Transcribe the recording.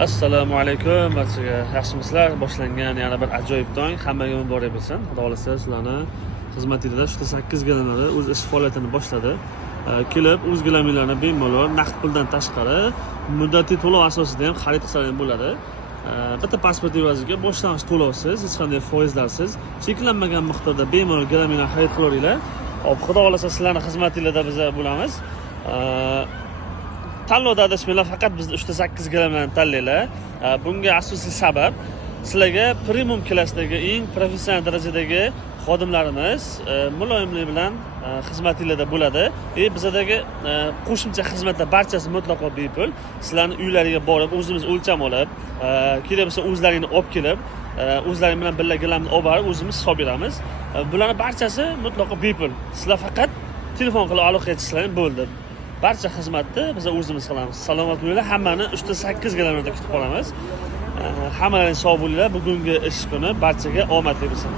Assalomu alaykum barchaga. Yaxshimisizlar? Boshlangan yana bir ajoyib tong hammaga muborak bo'lsin. Xudo xolasa sizlarni xizmatingizda 8 gilamlari o'z ish faoliyatini boshladi. Kelib o'z gilamlarni bemalol naqd puldan tashqari muddatiy to'lov asosida ham xarid qilsangiz ham bo'ladi. Bitta pasport evaziga boshlang'ich to'lovsiz, hech qanday foizlarsiz, cheklanmagan miqdorda bemalol gilamlarni xarid qilaveringlar. Hop, xudo xolasa sizlarning xizmatingizda biz bo'lamiz. Tanlovda adashmanglar, faqat bizni 8 gilamlarni tanlanglar. Bunga asosiy sabab sizlarga premium klassidagi eng professional darajadagi xodimlarimiz muloyimlik bilan xizmatingizda bo'ladi. Bizdagi qo'shimcha xizmatlar barchasi mutlaqo bepul. Sizlarning uylariga borib, o'zimiz o'lcham olib, kerak bo'lsa o'zlaringni olib kelib, o'zlaring bilan birga gilamni olib borib, o'zimiz hisob beramiz. Bularning barchasi mutlaqo bepul. Sizlar faqat telefon qilib aloqa etishlaring bo'ldi. Barcha xizmatni biz o'zimiz qilamiz. Salomat bo'linglar. Hammani 8 gilamlarda kutib qolamiz. Hammalaring sog' bo'linglar. Bugungi ish kuni barchaga omadli bo'lsin.